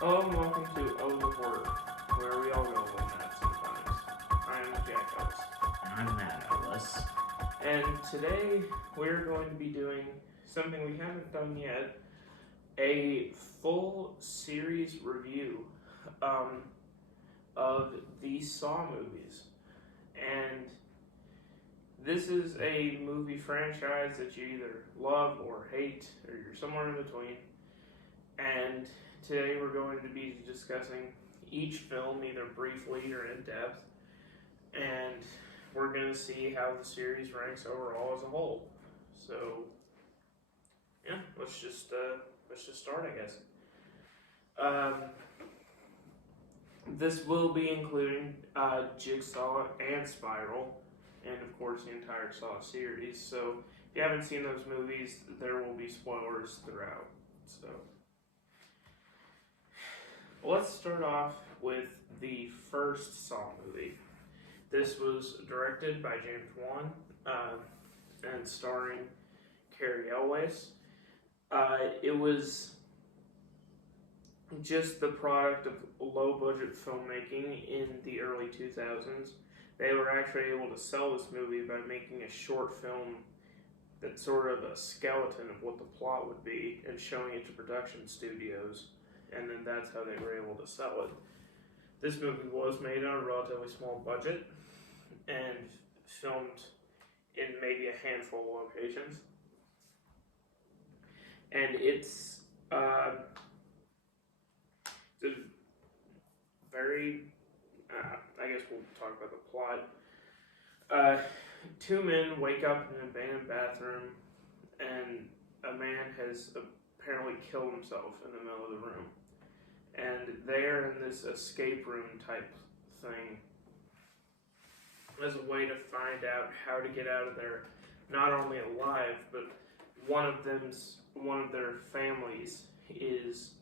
Hello and welcome to Oh the Horror, where we all go one night sometimes. I am Jack Ellis, And I'm Matt Ellis. and today we're going to be doing something we haven't done yet, a full series review um, of the Saw movies. And this is a movie franchise that you either love or hate, or you're somewhere in between. And today we're going to be discussing each film either briefly or in depth, and we're going to see how the series ranks overall as a whole. So, yeah, let's just start, I guess. Um, this will be including Jigsaw and Spiral, and of course the entire Saw series. So, if you haven't seen those movies, there will be spoilers throughout. So. Let's start off with the first Saw movie. This was directed by James Wan and starring Cary Elwes. It was just the product of low-budget filmmaking in the early 2000s. They were actually able to sell this movie by making a short film that's sort of a skeleton of what the plot would be and showing it to production studios, and then that's how they were able to sell it. This movie was made on a relatively small budget and filmed in maybe a handful of locations. And it's a very, I guess we'll talk about the plot. Two men wake up in an abandoned bathroom, and a man has apparently killed himself in the middle of the room. And they're in this escape room type thing as a way to find out how to get out of there, not only alive, but one of their families is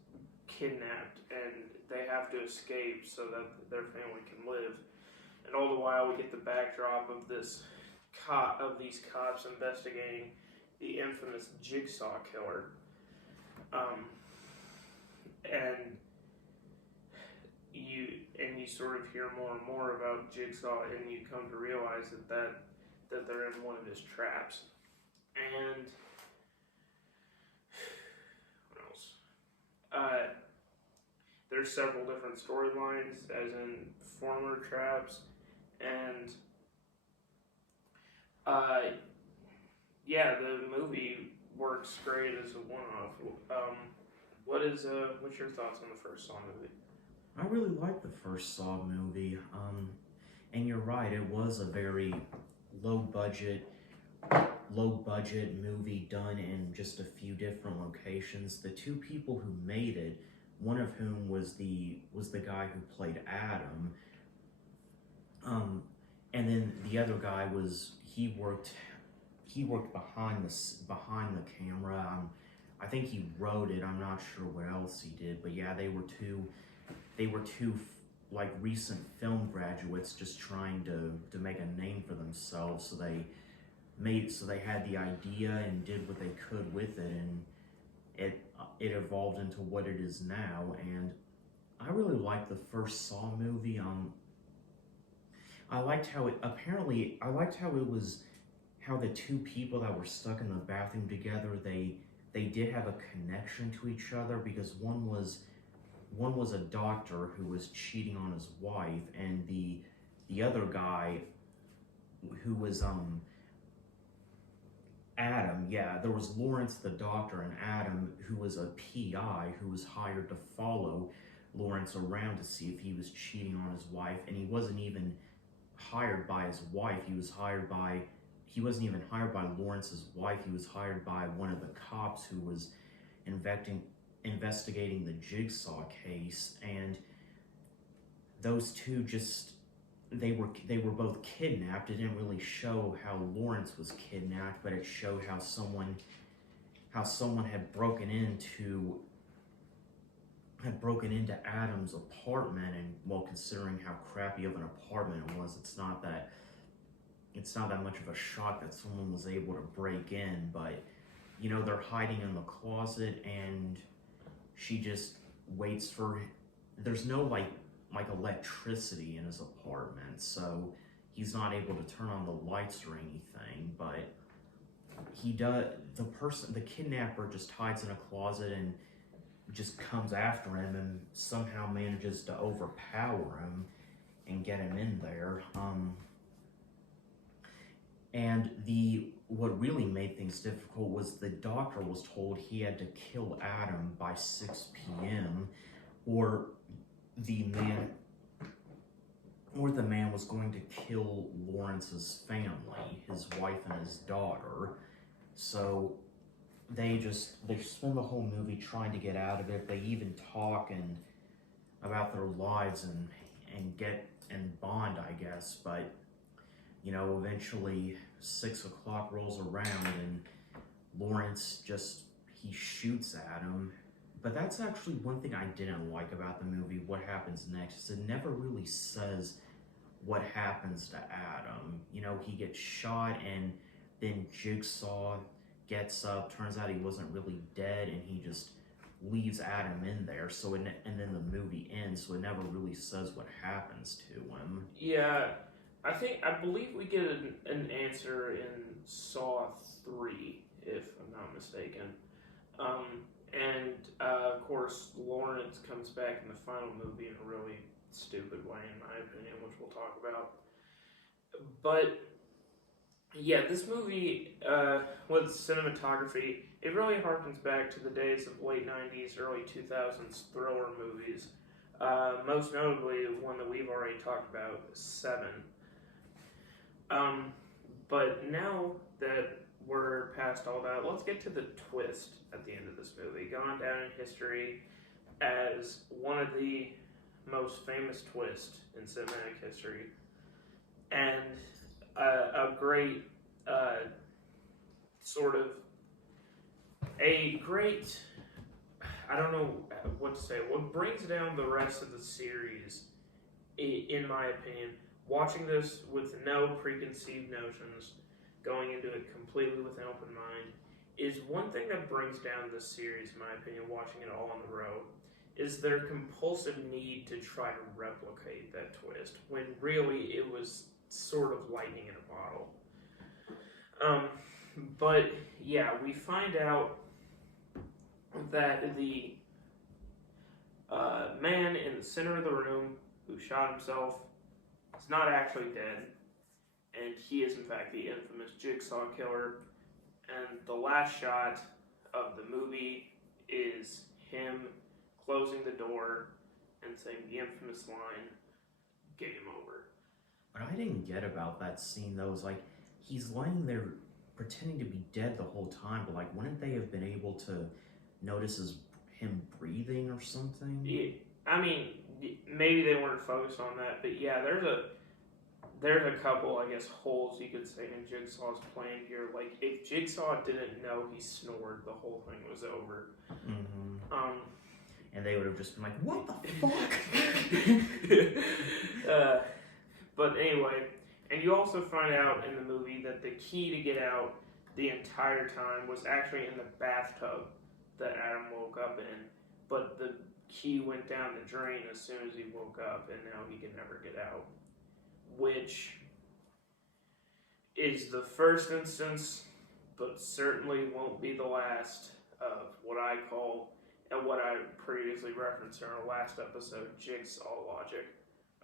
kidnapped, and they have to escape so that their family can live. And all the while, we get the backdrop of these cops investigating the infamous Jigsaw killer, and you sort of hear more and more about Jigsaw, and you come to realize that they're in one of his traps. And what else? There's several different storylines, as in former traps, and yeah, the movie works great as a one-off. What's your thoughts on the first Saw movie? I really liked the first Saw movie. And you're right, it was a very low budget movie done in just a few different locations. The two people who made it, one of whom was the guy who played Adam. And then the other guy he worked behind the camera. I think he wrote it. I'm not sure what else he did, but yeah, they were two like recent film graduates just trying to make a name for themselves. So they had the idea and did what they could with it, and it evolved into what it is now. And I really liked the first Saw movie. I liked how it was how the two people that were stuck in the bathroom together, they did have a connection to each other, because one was a doctor who was cheating on his wife, and the other guy who was Adam. Yeah, there was Lawrence the doctor, and Adam, who was a PI who was hired to follow Lawrence around to see if he was cheating on his wife. And he wasn't even hired by his wife. He wasn't even hired by Lawrence's wife. He was hired by one of the cops who was investigating the Jigsaw case. And those two they were both kidnapped. It didn't really show how Lawrence was kidnapped, but it showed how someone had broken into Adam's apartment. And well, considering how crappy of an apartment it was, it's not that much of a shock that someone was able to break in. But they're hiding in the closet, and she just waits for. There's no like electricity in his apartment, so he's not able to turn on the lights or anything. But he does. The kidnapper, just hides in a closet and just comes after him and somehow manages to overpower him and get him in there. And what really made things difficult was the doctor was told he had to kill Adam by 6 p.m. or the man was going to kill Lawrence's family, his wife and his daughter. So they spend the whole movie trying to get out of it. They even talk about their lives and bond, I guess. But eventually 6 o'clock rolls around and Lawrence he shoots at him. But that's actually one thing I didn't like about the movie. What happens next is it never really says what happens to Adam. He gets shot and then Jigsaw gets up. Turns out he wasn't really dead and he just leaves Adam in there. And then the movie ends, so it never really says what happens to him. Yeah, I believe we get an answer in Saw 3, if I'm not mistaken. Of course, Lawrence comes back in the final movie in a really stupid way, in my opinion, which we'll talk about. But yeah, this movie, with cinematography, it really harkens back to the days of late 90s, early 2000s thriller movies. Most notably, one that we've already talked about, Seven. But now that we're past all that, let's get to the twist at the end of this movie, gone down in history as one of the most famous twists in cinematic history, and a great I don't know what to say. What brings down the rest of the series, in my opinion, watching this with no preconceived notions, going into it completely with an open mind, is one thing that brings down this series, in my opinion, watching it all on the road, is their compulsive need to try to replicate that twist, when really it was sort of lightning in a bottle. But yeah, we find out that the man in the center of the room who shot himself is not actually dead, and he is in fact the infamous Jigsaw killer. And the last shot of the movie is him closing the door and saying the infamous line, "Game over." What I didn't get about that scene, though, is he's lying there pretending to be dead the whole time, but wouldn't they have been able to notice him breathing or something? Yeah, I mean, maybe they weren't focused on that, but yeah, there's a couple, I guess, holes you could say in Jigsaw's plan here. If Jigsaw didn't know he snored, the whole thing was over. Mm-hmm. And they would have just been like, "What the fuck?" But anyway, and you also find out in the movie that the key to get out the entire time was actually in the bathtub that Adam woke up in, but the key went down the drain as soon as he woke up, and now he can never get out. Which is the first instance, but certainly won't be the last, of what I call, and what I previously referenced in our last episode, Jigsaw logic.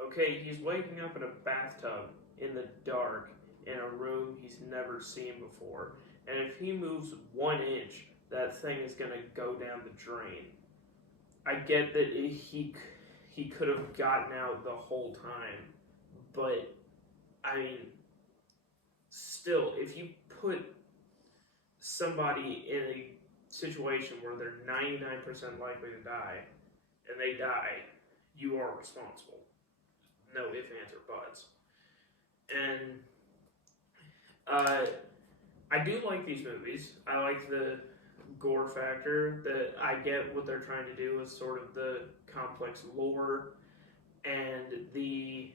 Okay, he's waking up in a bathtub in the dark in a room he's never seen before, and if he moves 1 inch, that thing is going to go down the drain. I get that he could have gotten out the whole time, but I mean, still, if you put somebody in a situation where they're 99% likely to die, and they die, you are responsible. No ifs, ands, or buts. And I do like these movies. I like the gore factor. That I get what they're trying to do with sort of the complex lore and the,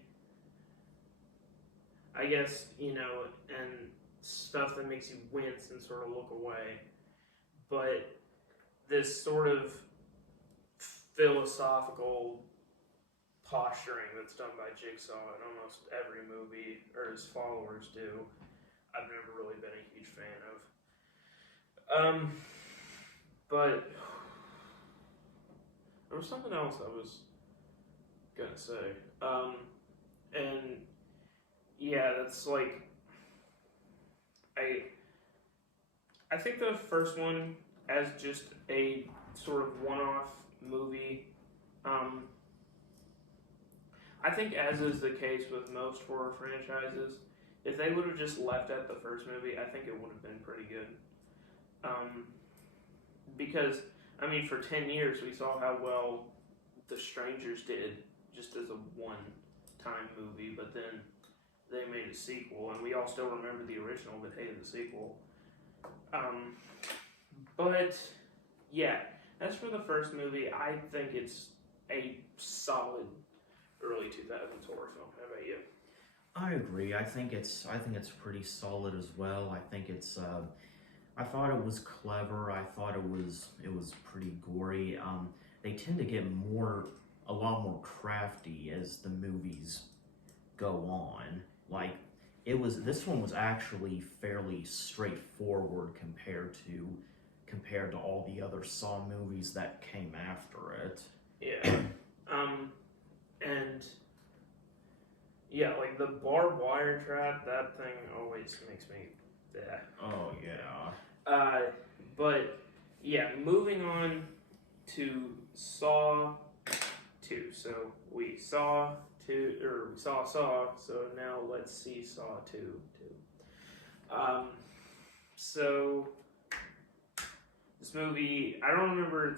I guess, and stuff that makes you wince and sort of look away. But this sort of philosophical posturing that's done by Jigsaw in almost every movie, or his followers do. I've never really been a huge fan of. But there was something else I was gonna say. And yeah, that's like I think the first one as just a sort of one-off movie. I think, as is the case with most horror franchises, if they would have just left at the first movie, I think it would have been pretty good. Because, I mean, for 10 years we saw how well The Strangers did just as a one-time movie, but then they made a sequel, and we all still remember the original but hated the sequel. But, yeah, as for the first movie, I think it's a solid early 2000s horror film. How about you? I agree. I think it's pretty solid as well. I think it's I thought it was clever. I thought it was pretty gory. They tend to get a lot more crafty as the movies go on. Like this one was actually fairly straightforward compared to all the other Saw movies that came after it. Yeah. And yeah, like the barbed wire trap, that thing always makes me Oh yeah. But yeah, moving on to Saw 2. So we saw Saw, so now let's see Saw 2 too. So this movie, I don't remember,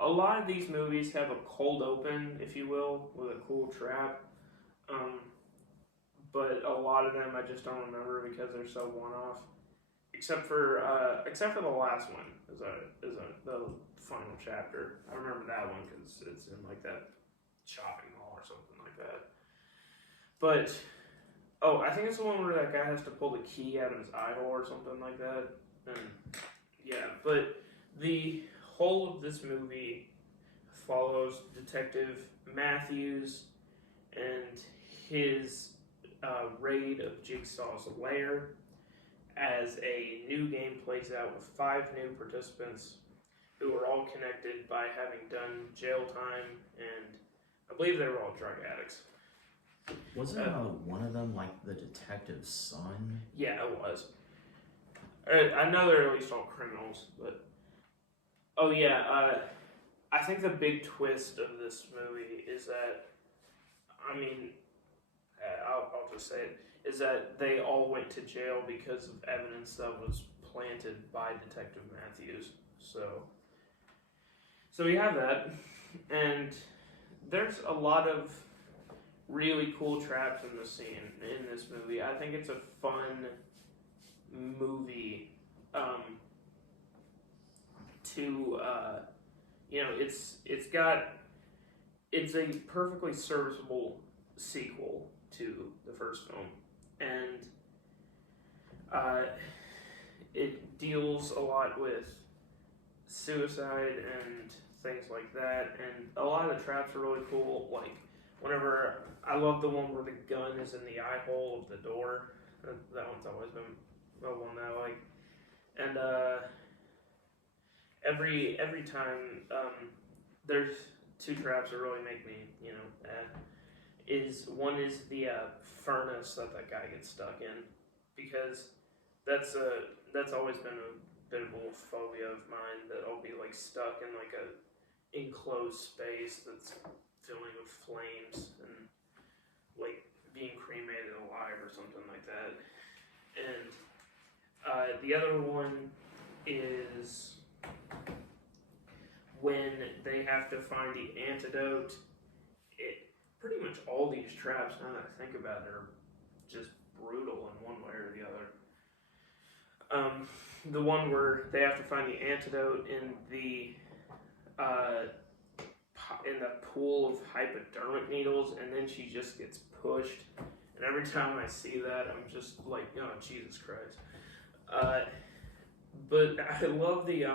a lot of these movies have a cold open, if you will, with a cool trap. But a lot of them I just don't remember because they're so one-off. Except for the last one is the final chapter. I remember that one because it's in like that shopping mall or something like that. But I think it's the one where that guy has to pull the key out of his eye hole or something like that. And yeah, but the whole of this movie follows Detective Matthews and his raid of Jigsaw's lair as a new game plays out with 5 new participants who are all connected by having done jail time, and I believe they were all drug addicts. Wasn't one of them like the detective's son? Yeah, it was. I know they're at least all criminals, but I think the big twist of this movie is that, I mean, I'll just say it, is that they all went to jail because of evidence that was planted by Detective Matthews. So we have that, and there's a lot of really cool traps in this movie. I think it's a fun movie it's a perfectly serviceable sequel to the first film, and it deals a lot with suicide and things like that, and a lot of the traps are really cool. Like, I love the one where the gun is in the eye hole of the door. That one's always been the one that I like. And every time there's 2 traps that really make me, one is the furnace that guy gets stuck in, because that's always been a bit of a phobia of mine, that I'll be like stuck in like a enclosed space that's filling with flames and like being cremated alive or something like that. And the other one is when they have to find the antidote. Pretty much all these traps, now that I think about it, are just brutal in one way or the other. The one where they have to find the antidote in the pool of hypodermic needles, and then she just gets pushed. And every time I see that, I'm just like, oh, Jesus Christ. But I love the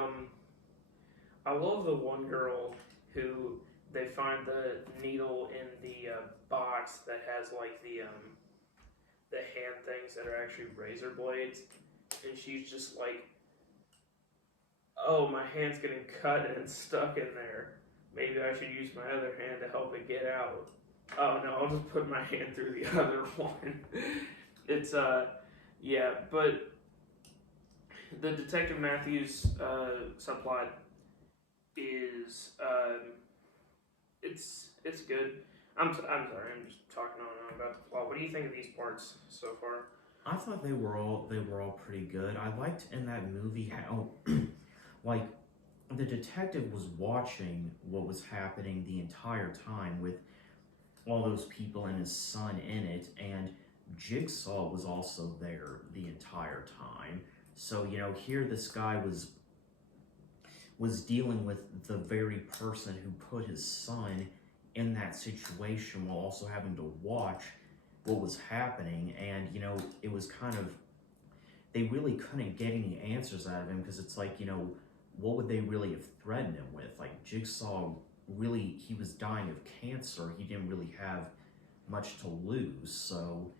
one girl who they find the needle in the box that has like the hand things that are actually razor blades, and she's just like, "Oh, my hand's getting cut and it's stuck in there. Maybe I should use my other hand to help it get out." Oh no, I'll just put my hand through the other one. It's yeah, but the Detective Matthews subplot is it's good. I'm sorry, I'm just talking on about the plot. What do you think of these parts so far? I thought they were all pretty good. I liked in that movie how like the detective was watching what was happening the entire time with all those people and his son in it, and Jigsaw was also there the entire time. So, you know, here this guy was dealing with the very person who put his son in that situation while also having to watch what was happening. And, you know, it was kind of, they really couldn't get any answers out of him, because it's like, you know, what would they really have threatened him with? Like, Jigsaw really, he was dying of cancer. He didn't really have much to lose, so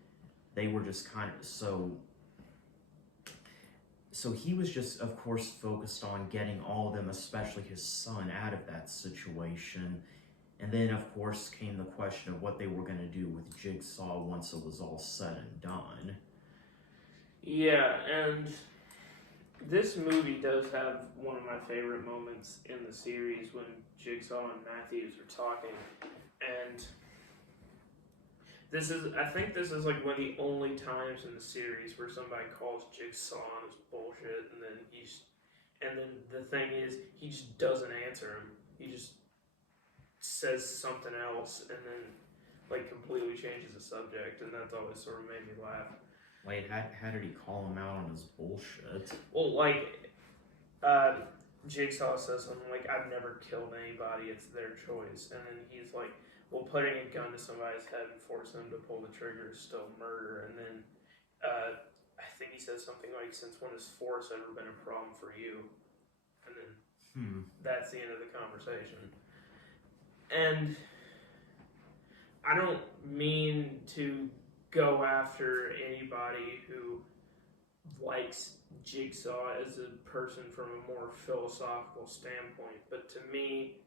they were just kind of, so he was just, of course, focused on getting all of them, especially his son, out of that situation. And then, of course, came the question of what they were going to do with Jigsaw once it was all said and done. Yeah, and this movie does have one of my favorite moments in the series when Jigsaw and Matthews are talking, and I think this is like one of the only times in the series where somebody calls Jigsaw on his bullshit, and then the thing is, he just doesn't answer him. He just says something else, and then like completely changes the subject, and that's always sort of made me laugh. Wait, how did he call him out on his bullshit? Well, like, Jigsaw says something like, "I've never killed anybody, it's their choice." And then he's like, "Well, putting a gun to somebody's head and forcing them to pull the trigger is still murder." And then I think he says something like, "Since when has force ever been a problem for you?" And then that's the end of the conversation. And I don't mean to go after anybody who likes Jigsaw as a person from a more philosophical standpoint, but to me,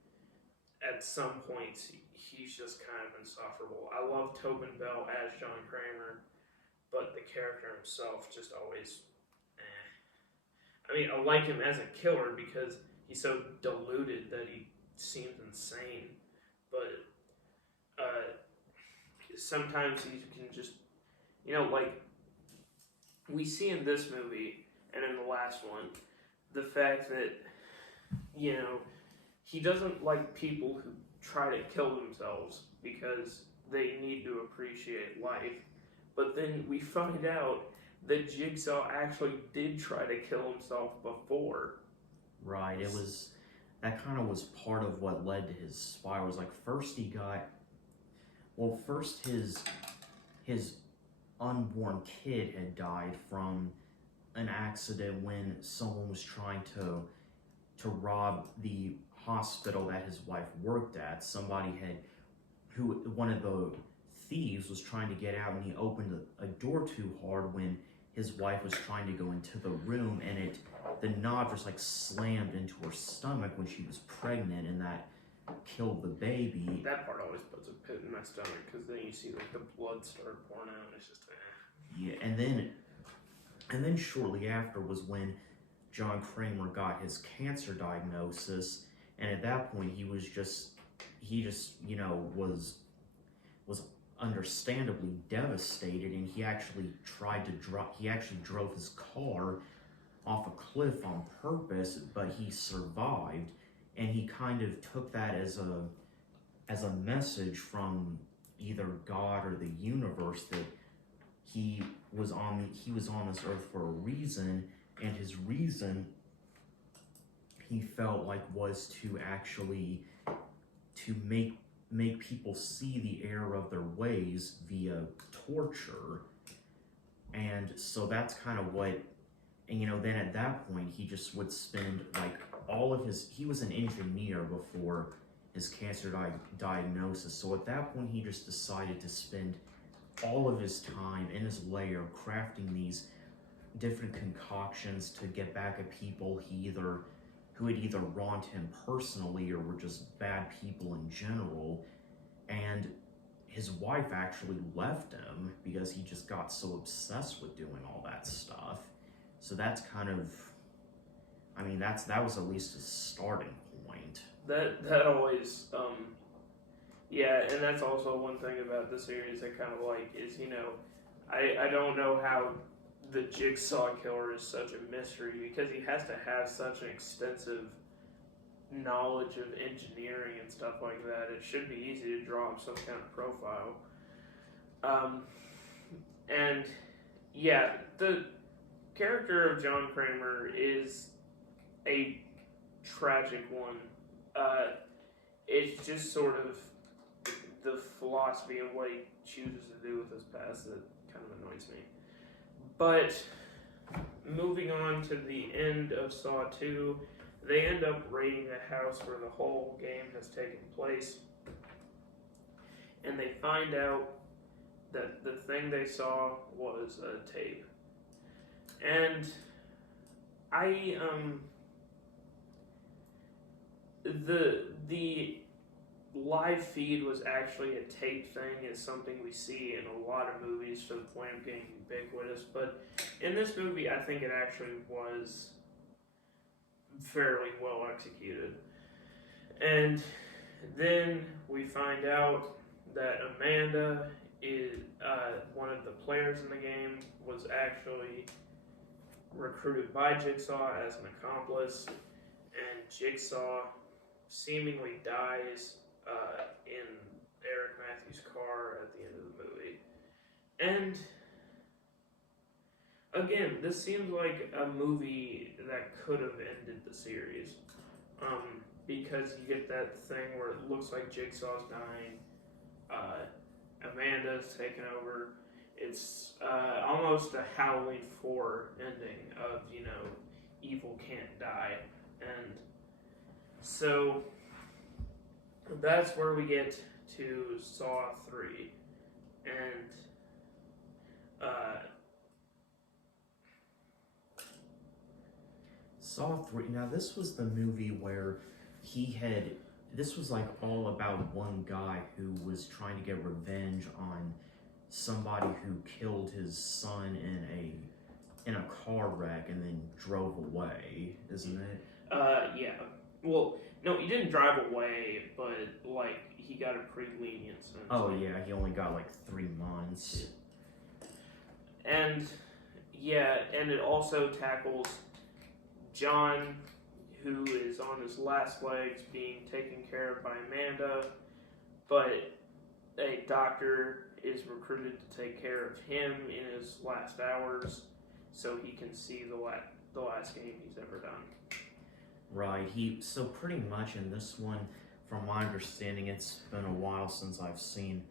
at some points, he's just kind of insufferable. I love Tobin Bell as John Kramer, but the character himself just always, I mean, I like him as a killer because he's so deluded that he seems insane, but sometimes he can just, you know, like we see in this movie and in the last one, the fact that, you know, he doesn't like people who try to kill themselves because they need to appreciate life. But then we find out that Jigsaw actually did try to kill himself before. Right, that kind of was part of what led to his spiral. It was like first his unborn kid had died from an accident when someone was trying to rob the hospital that his wife worked at. One of the thieves was trying to get out, and he opened a door too hard when his wife was trying to go into the room, and the knob just like slammed into her stomach when she was pregnant, and that killed the baby. That part always puts a pit in my stomach, because then you see like the blood start pouring out, and it's just Yeah, and then shortly after was when John Kramer got his cancer diagnosis, and at that point he just you know was understandably devastated, and he actually drove his car off a cliff on purpose, but he survived, and he kind of took that as a message from either God or the universe that he was on this earth for a reason, and his reason, he felt like, was to actually to make people see the error of their ways via torture. And so that's kind of what, and you know, then at that point he just would spend like all of his, he was an engineer before his cancer diagnosis. So at that point, he just decided to spend all of his time in his lair crafting these different concoctions to get back at people who had either wronged him personally or were just bad people in general. And his wife actually left him because he just got so obsessed with doing all that stuff. So that's kind of, I mean, that was at least a starting point. That always, yeah, and that's also one thing about the series I kind of like is, I don't know how the Jigsaw Killer is such a mystery because he has to have such an extensive knowledge of engineering and stuff like that. It should be easy to draw up some kind of profile. And yeah, the character of John Kramer is a tragic one. It's just sort of the philosophy of what he chooses to do with his past that kind of annoys me. But moving on to the end of Saw 2, they end up raiding the house where the whole game has taken place. And they find out that the thing they saw was a tape. And the live feed was actually a tape thing. Is something we see in a lot of movies to the point of getting ubiquitous. But in this movie, I think it actually was fairly well executed. And then we find out that Amanda is one of the players in the game, was actually recruited by Jigsaw as an accomplice, and Jigsaw seemingly dies in Eric Matthews' car at the end of the movie. And again, this seems like a movie that could have ended the series, because you get that thing where it looks like Jigsaw's dying, Amanda's taken over. It's almost a Halloween 4 ending of, evil can't die. And so that's where we get to Saw 3. And Saw 3, now this was the movie where this was like all about one guy who was trying to get revenge on somebody who killed his son in a car wreck and then drove away, isn't it? Yeah. Well, no, he didn't drive away, but, he got a pretty lenient sentence. Oh, yeah, he only got, 3 months. And, yeah, and it also tackles John, who is on his last legs, being taken care of by Amanda, but a doctor is recruited to take care of him in his last hours so he can see the last game he's ever done. Right, so pretty much in this one, from my understanding, it's been a while since I've seen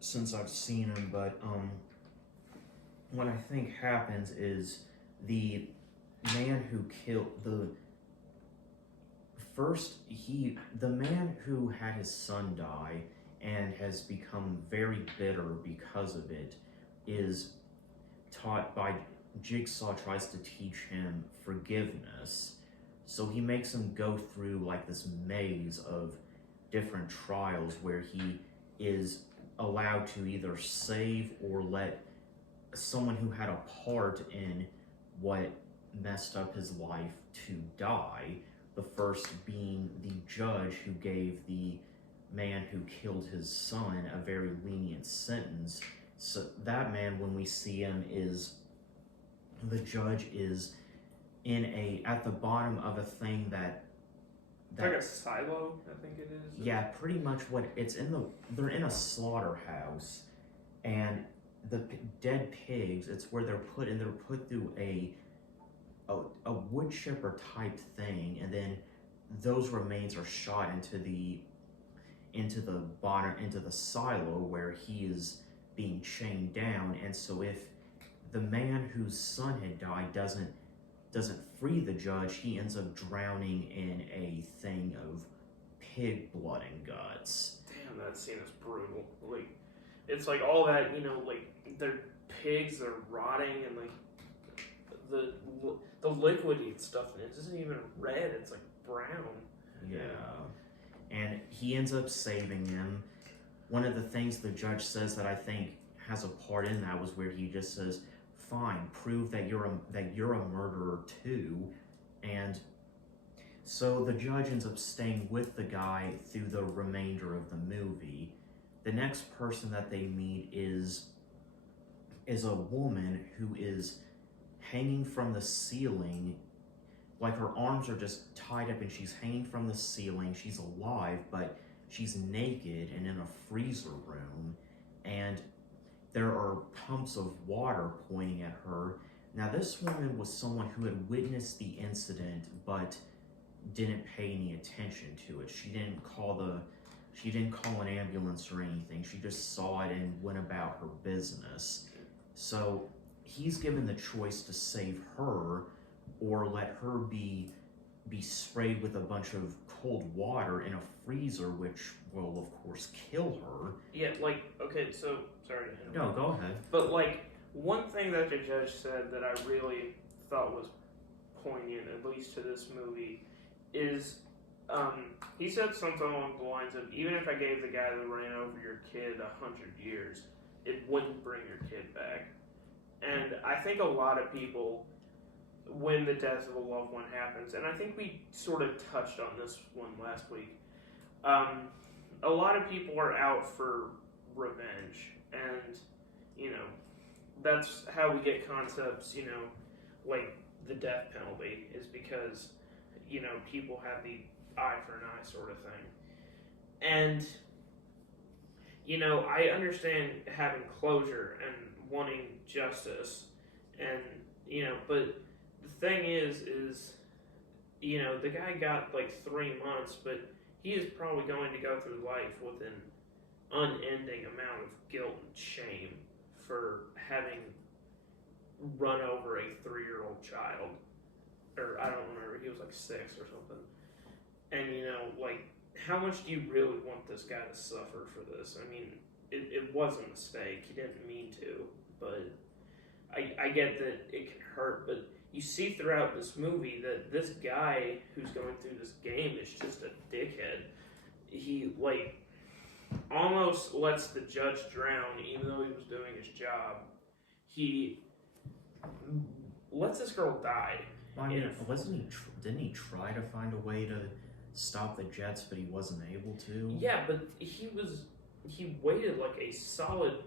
him, but what I think happens is the man who killed the man who had his son die and has become very bitter because of it is taught by Jigsaw, tries to teach him forgiveness. So he makes him go through this maze of different trials where he is allowed to either save or let someone who had a part in what messed up his life to die. The first being the judge who gave the man who killed his son a very lenient sentence. So that man, when we see him, the judge is at the bottom of a thing that it's like a silo, I think it is. Yeah, pretty much they're in a slaughterhouse, and the dead pigs, it's where they're put through a wood chipper type thing, and then those remains are shot into the silo where he is being chained down. And so if the man whose son had died doesn't free the judge, he ends up drowning in a thing of pig blood and guts. Damn, that scene is brutal. Like, it's like all that, like they're pigs, they're rotting, and like the liquidy stuff in it isn't even red, it's like brown. Yeah. And he ends up saving him. One of the things the judge says that I think has a part in that was where he just says, fine, prove that you're a murderer too. And so the judge ends up staying with the guy through the remainder of the movie. The next person that they meet is a woman who is hanging from the ceiling, like her arms are just tied up and she's hanging from the ceiling. She's alive, but she's naked and in a freezer room, and there are pumps of water pointing at her. Now, this woman was someone who had witnessed the incident, but didn't pay any attention to it. She didn't call an ambulance or anything. She just saw it and went about her business. So he's given the choice to save her or let her be sprayed with a bunch of cold water in a freezer, which will of course kill her. Yeah, like, okay, so sorry to interrupt. No, go ahead. But like, one thing that the judge said that I really thought was poignant, at least to this movie, is he said something along the lines of, even if I gave the guy that ran over your kid 100 years, it wouldn't bring your kid back. And I think a lot of people, when the death of a loved one happens, and I think we sort of touched on this one last week, a lot of people are out for revenge, and, that's how we get concepts, like the death penalty, is because, people have the eye for an eye sort of thing. And, I understand having closure and wanting justice, and, but the thing is, the guy got like 3 months, but he is probably going to go through life with an unending amount of guilt and shame for having run over a 3-year-old child. Or I don't remember, he was like 6 or something. And like, how much do you really want this guy to suffer for this? I mean, it was a mistake, he didn't mean to, but I get that it can hurt, but you see throughout this movie that this guy who's going through this game is just a dickhead. He, like, almost lets the judge drown, even though he was doing his job. He lets this girl die. Well, I mean, didn't he try to find a way to stop the jets, but he wasn't able to? Yeah, but he waited like a solid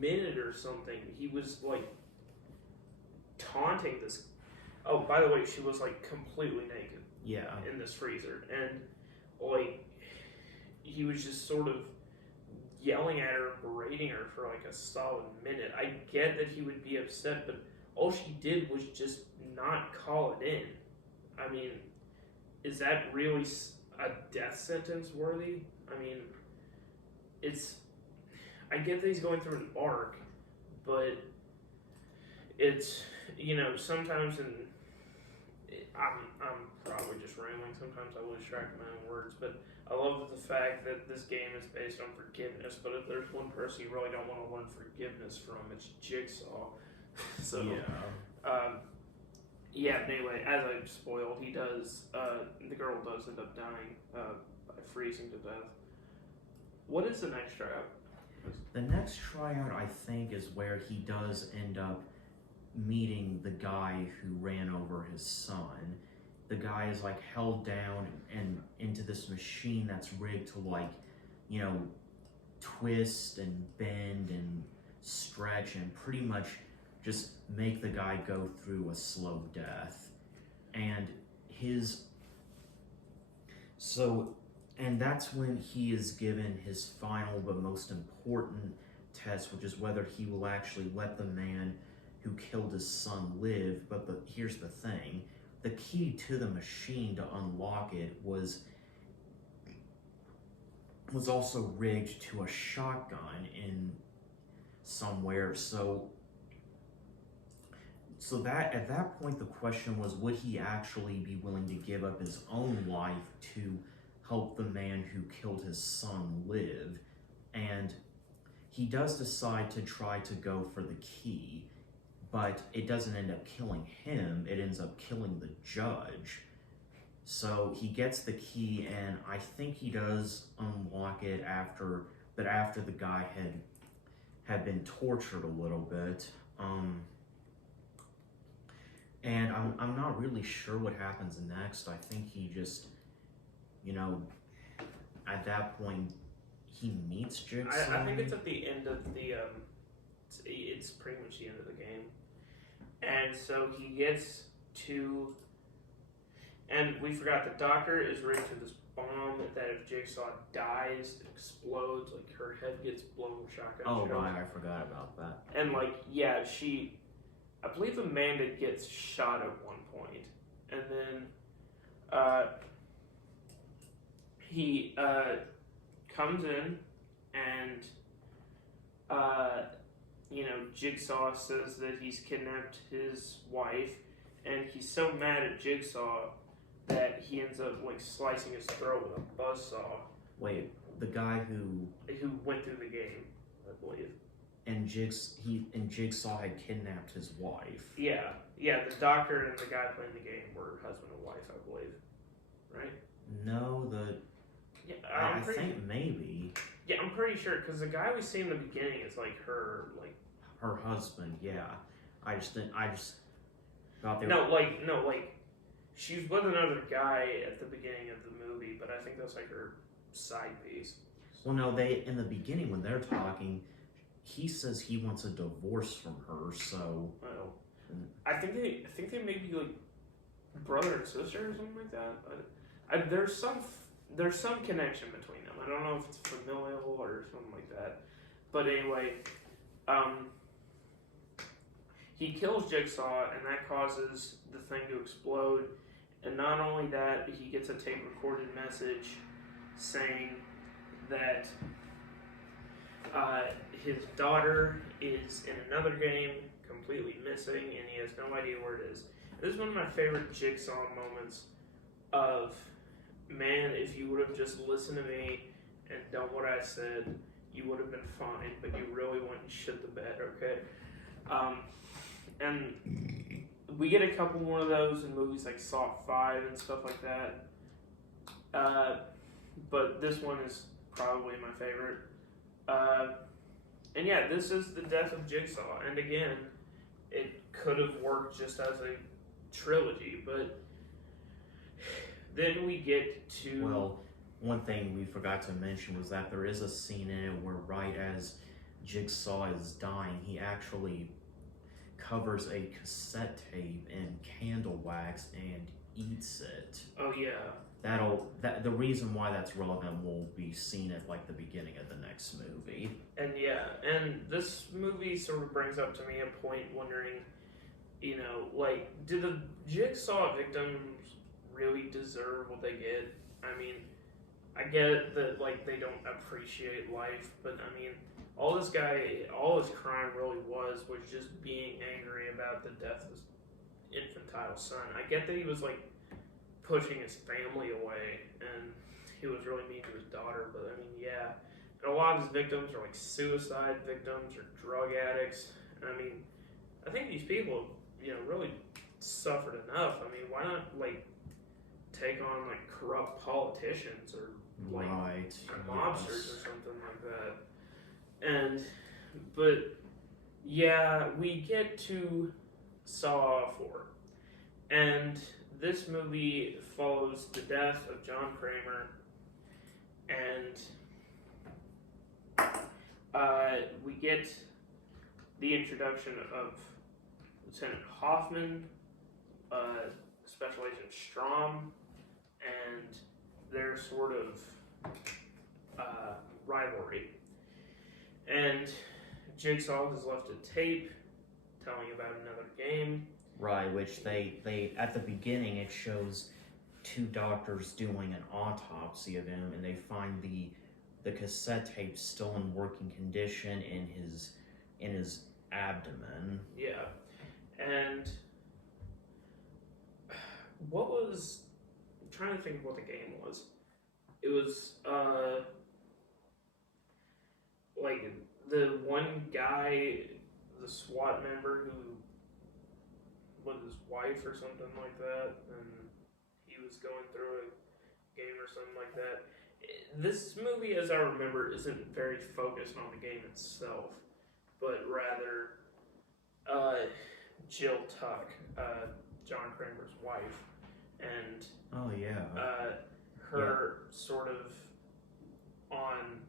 minute or something. He was like taunting this. Oh, by the way, she was like completely naked. Yeah. In this freezer, and like he was just sort of yelling at her, berating her for like a solid minute. I get that he would be upset, but all she did was just not call it in. I mean, is that really a death sentence worthy? I mean, I get that he's going through an arc, but it's, sometimes I'm probably just rambling. Sometimes I lose track of my own words, but I love the fact that this game is based on forgiveness, but if there's one person you really don't want to learn forgiveness from, it's Jigsaw. So, anyway, as I spoiled, the girl does end up dying by freezing to death. What is the next tryout? The next tryout, I think, is where he does end up meeting the guy who ran over his son. The guy is like held down and into this machine that's rigged to twist and bend and stretch and pretty much just make the guy go through a slow death. And that's when he is given his final but most important test, which is whether he will actually let the man who killed his son live. But here's the thing. The key to the machine to unlock it was also rigged to a shotgun in somewhere. So that at that point the question was, would he actually be willing to give up his own life to help the man who killed his son live, and he does decide to try to go for the key, but it doesn't end up killing him, it ends up killing the judge. So he gets the key, and I think he does unlock it after the guy had been tortured a little bit. And I'm not really sure what happens next. I think he just, at that point, he meets Jigsaw. I think it's at the end of the, it's pretty much the end of the game. And so he gets to, and we forgot the doctor is rigged to this bomb that if Jigsaw dies, it explodes, like her head gets blown with shotgun shells. Right, I forgot about that. And I believe Amanda gets shot at one point, and then he comes in, and Jigsaw says that he's kidnapped his wife, and he's so mad at Jigsaw that he ends up slicing his throat with a buzzsaw. Wait, the guy who went through the game, I believe. And Jigsaw had kidnapped his wife. Yeah, the doctor and the guy playing the game were husband and wife, I believe. Right? No, Yeah, I think maybe. Yeah, I'm pretty sure, because the guy we see in the beginning is her husband, yeah. I just thought they were... she was with another guy at the beginning of the movie, but I think that's her side piece. Well, no, in the beginning when they're talking, he says he wants a divorce from her, so... Well, I think they may be brother and sister or something like that. There's some connection between them. I don't know if it's familial or something like that. But anyway, he kills Jigsaw, and that causes the thing to explode. And not only that, he gets a tape-recorded message saying that his daughter is in another game, completely missing, and he has no idea where it is. This is one of my favorite Jigsaw moments of, man, if you would have just listened to me and done what I said, you would have been fine, but you really went and shit the bed, okay? And we get a couple more of those in movies like Saw 5 and stuff like that. But this one is probably my favorite. And yeah, this is the death of Jigsaw. And again, it could have worked just as a trilogy, but then we get to... Well, one thing we forgot to mention was that there is a scene in it where right as Jigsaw is dying, he actually covers a cassette tape in candle wax and eats it. Oh yeah. The reason why that's relevant will be seen at the beginning of the next movie. And yeah, and this movie sort of brings up to me a point wondering, do the Jigsaw victims really deserve what they get? I mean, I get that they don't appreciate life, but I mean, all his crime really was just being angry about the death of his infantile son. I get that he was pushing his family away, and he was really mean to his daughter, but I mean, yeah. And a lot of his victims are suicide victims or drug addicts. And I mean, I think these people have, really suffered enough. I mean, why not, take on, corrupt politicians or, mobsters or something like that. But, yeah, we get to Saw 4. And this movie follows the death of John Kramer, and we get the introduction of Lieutenant Hoffman, Special Agent Strom, and their sort of rivalry. And Jigsaw has left a tape telling about another game. Right, which they at the beginning it shows two doctors doing an autopsy of him, and they find the cassette tape still in working condition in his abdomen. Yeah, and I'm trying to think of what the game was. It was like the one guy, the SWAT member who was his wife or something like that, and he was going through a game or something like that. This movie, as I remember, isn't very focused on the game itself, but rather Jill Tuck, John Kramer's wife, and Oh yeah. her sort of on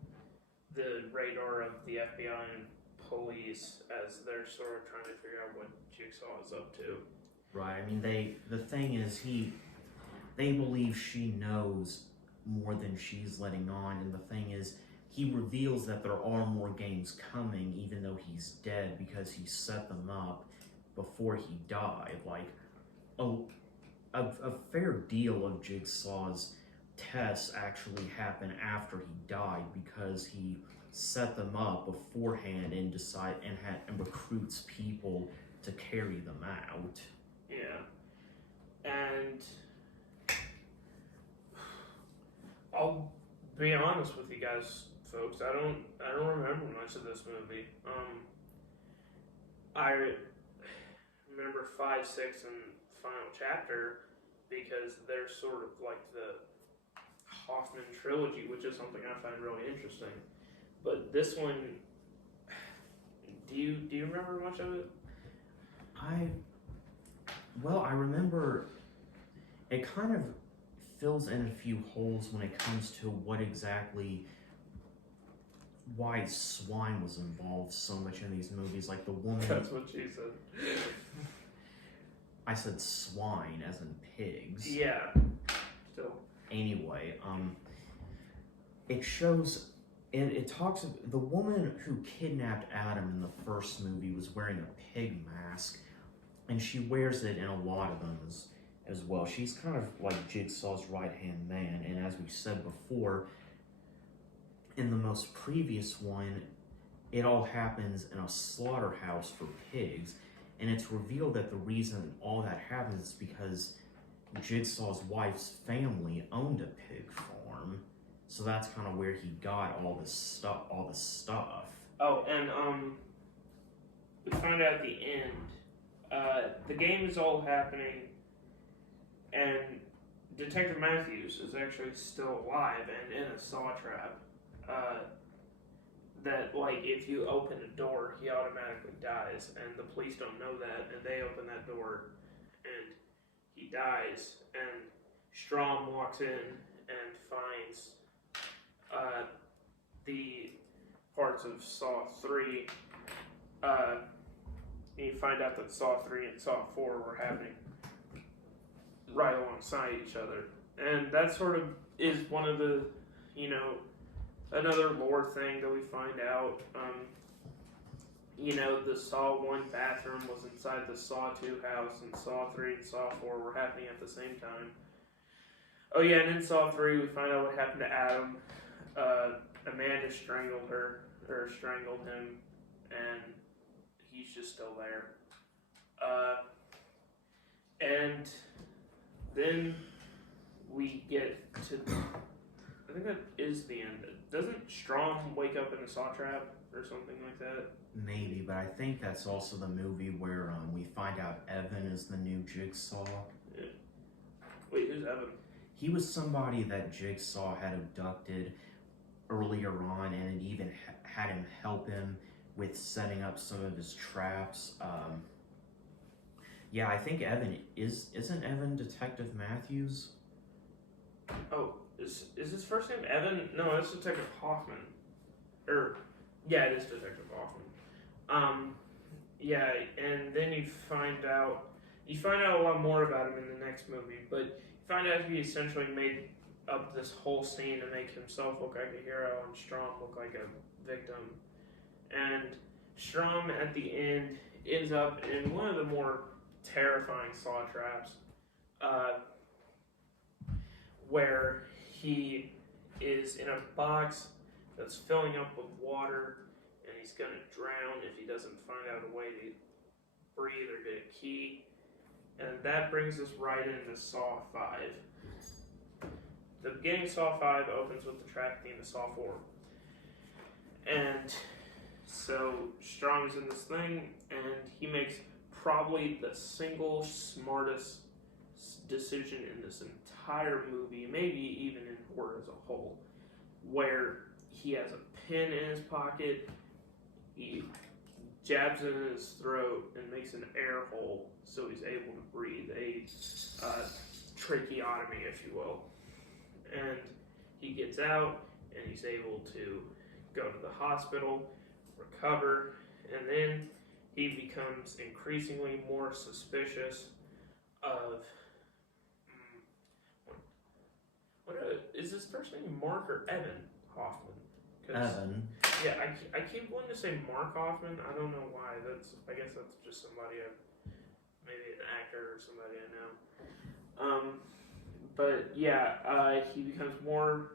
the radar of the FBI and police as they're sort of trying to figure out what Jigsaw is up to. Right. I mean, the thing is, they believe she knows more than she's letting on, and the thing is, he reveals that there are more games coming, even though he's dead, because he set them up before he died. Like, a fair deal of Jigsaw's tests actually happen after he died, because he set them up beforehand and and recruits people to carry them out. Yeah, and I'll be honest with you guys, folks. I don't remember much of this movie. I remember 5, 6, and final chapter because they're sort of like the Hoffman trilogy, which is something I find really interesting. But this one, do you remember much of it? I remember it kind of fills in a few holes when it comes to why swine was involved so much in these movies. Like the woman. That's what she said. I said swine as in pigs. Yeah. Still. Anyway, it shows. It talks of the woman who kidnapped Adam in the first movie was wearing a pig mask, and she wears it in a lot of them as well. She's kind of like Jigsaw's right-hand man, and as we said before, in the most previous one, it all happens in a slaughterhouse for pigs, and it's revealed that the reason all that happens is because Jigsaw's wife's family owned a pig farm. So that's kind of where he got all this stuff. Oh, and we find out at the end, the game is all happening, and Detective Matthews is actually still alive and in a saw trap. That, like, if you open a door, he automatically dies, and the police don't know that, and they open that door, and he dies, and Strom walks in and finds the parts of Saw 3. You find out that Saw 3 and Saw 4 were happening right alongside each other. And that sort of is one of the, another lore thing that we find out. The Saw 1 bathroom was inside the Saw 2 house, and Saw 3 and Saw 4 were happening at the same time. Oh yeah, and in Saw 3 we find out what happened to Adam. Amanda strangled him, and he's just still there. And then we get to, I think that is the end. Doesn't Strom wake up in a saw trap or something like that? Maybe, but I think that's also the movie where we find out Evan is the new Jigsaw. Yeah. Wait, who's Evan? He was somebody that Jigsaw had abducted earlier on, and it even had him help him with setting up some of his traps. Yeah, I think isn't Evan Detective Matthews? Oh, is his first name Evan? No, that's Detective Hoffman. Yeah, it is Detective Hoffman. Yeah, and then you find out a lot more about him in the next movie, but you find out he essentially made up this whole scene to make himself look like a hero and Strom look like a victim. And Strom at the end ends up in one of the more terrifying saw traps, where he is in a box that's filling up with water, and he's going to drown if he doesn't find out a way to breathe or get a key. And that brings us right into Saw 5. the beginning of Saw 5 opens with the track theme of Saw 4. And so Strong is in this thing, and he makes probably the single smartest decision in this entire movie, maybe even in horror as a whole, where he has a pin in his pocket, he jabs it in his throat and makes an air hole so he's able to breathe, a tracheotomy, if you will. And he gets out and he's able to go to the hospital, recover, and then he becomes increasingly more suspicious of is his first name Mark or Evan Hoffman? Evan. Yeah, I keep wanting to say Mark Hoffman. I don't know why. I guess that's just somebody maybe an actor or somebody I know. But yeah, he becomes more.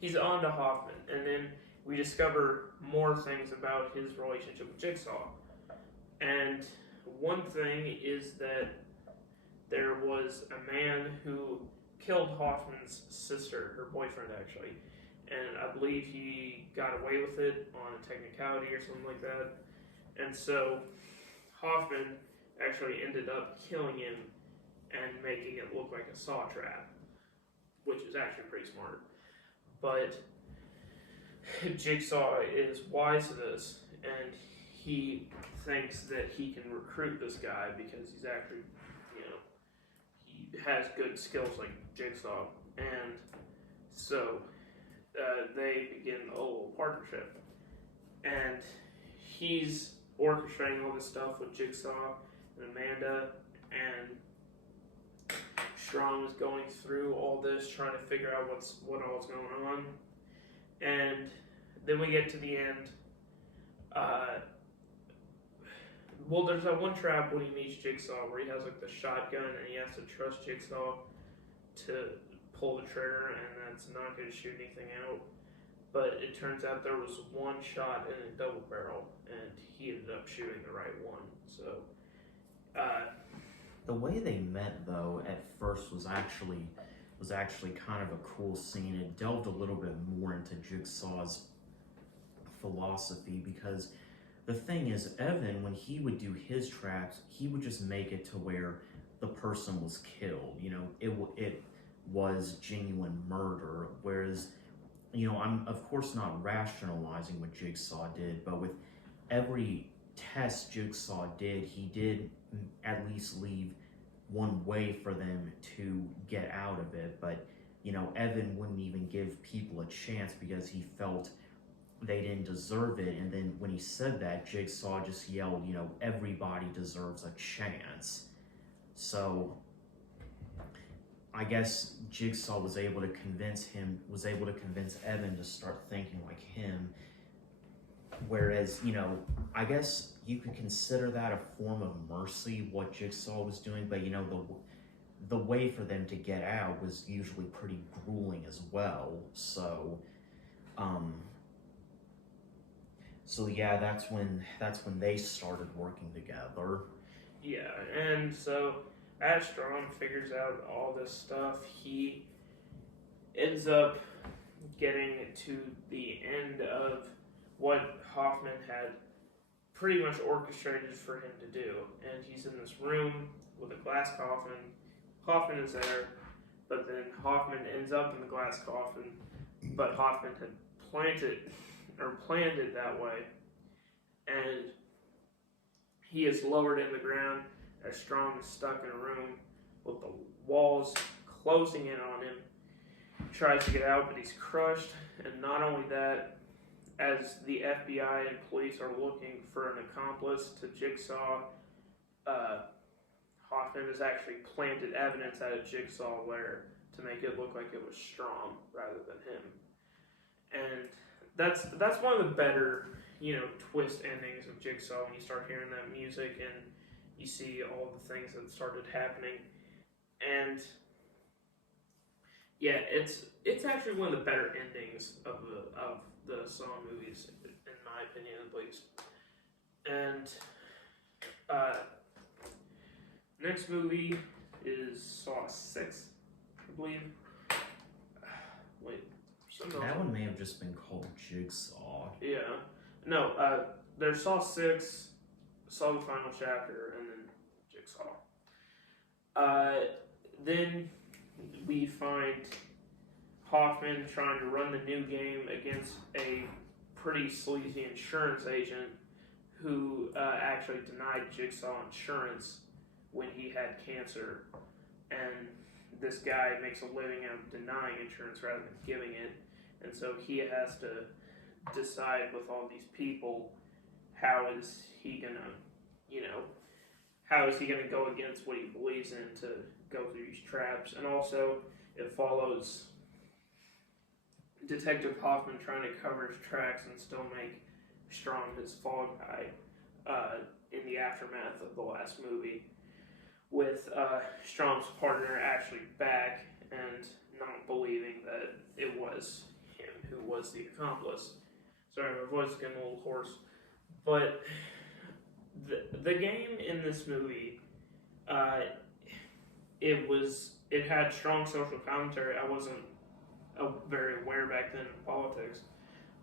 He's on to Hoffman, and then we discover more things about his relationship with Jigsaw. And one thing is that there was a man who killed Hoffman's sister, her boyfriend actually, and I believe he got away with it on a technicality or something like that. And so Hoffman actually ended up killing him and making it look like a saw trap, which is actually pretty smart. But Jigsaw is wise to this, and he thinks that he can recruit this guy because he's actually, he has good skills like Jigsaw, and so they begin a little partnership, and he's orchestrating all this stuff with Jigsaw and Amanda, and Strong is going through all this, trying to figure out what all's going on, and then we get to the end. Well, there's that one trap when he meets Jigsaw where he has like the shotgun and he has to trust Jigsaw to pull the trigger, and that's not going to shoot anything out. But it turns out there was one shot in a double barrel, and he ended up shooting the right one. So, the way they met, though, at first was actually kind of a cool scene. It delved a little bit more into Jigsaw's philosophy, because the thing is, Evan, when he would do his traps, he would just make it to where the person was killed. It was genuine murder, whereas, I'm of course not rationalizing what Jigsaw did, but with every test Jigsaw did, he did at least leave one way for them to get out of it. But Evan wouldn't even give people a chance because he felt they didn't deserve it. And then when he said that, Jigsaw just yelled, everybody deserves a chance. So I guess Jigsaw was able to convince Evan to start thinking like him. Whereas, I guess you could consider that a form of mercy, what Jigsaw was doing, but the way for them to get out was usually pretty grueling as well. So yeah, that's when they started working together. yeah, and so as Strong figures out all this stuff, he ends up getting to the end of what Hoffman had pretty much orchestrated for him to do. And he's in this room with a glass coffin. Hoffman is there, but then Hoffman ends up in the glass coffin, but Hoffman had planned it that way. And he is lowered in the ground as Strong is stuck in a room with the walls closing in on him. He tries to get out, but he's crushed. And not only that, as the FBI and police are looking for an accomplice to Jigsaw, Hoffman has actually planted evidence at a Jigsaw lair to make it look like it was Strong rather than him. And that's one of the better, twist endings of Jigsaw, when you start hearing that music and you see all the things that started happening. And yeah, it's actually one of the better endings of the Saw movies, in my opinion at least. And next movie is Saw 6, I believe. Wait, something That else. one may have just been called Jigsaw. Yeah. No, there's Saw 6, Saw the Final Chapter, and then Jigsaw. Then we find Hoffman trying to run the new game against a pretty sleazy insurance agent who actually denied Jigsaw insurance when he had cancer. And this guy makes a living out of denying insurance rather than giving it. And so he has to decide with all these people, how is he gonna, how is he gonna go against what he believes in to go through these traps. And also it follows Detective Hoffman trying to cover his tracks and still make Strong his fall guy in the aftermath of the last movie, with Strong's partner actually back and not believing that it was him who was the accomplice. Sorry, my voice is getting a little hoarse. But the game in this movie, it had strong social commentary. I wasn't very aware back then in politics,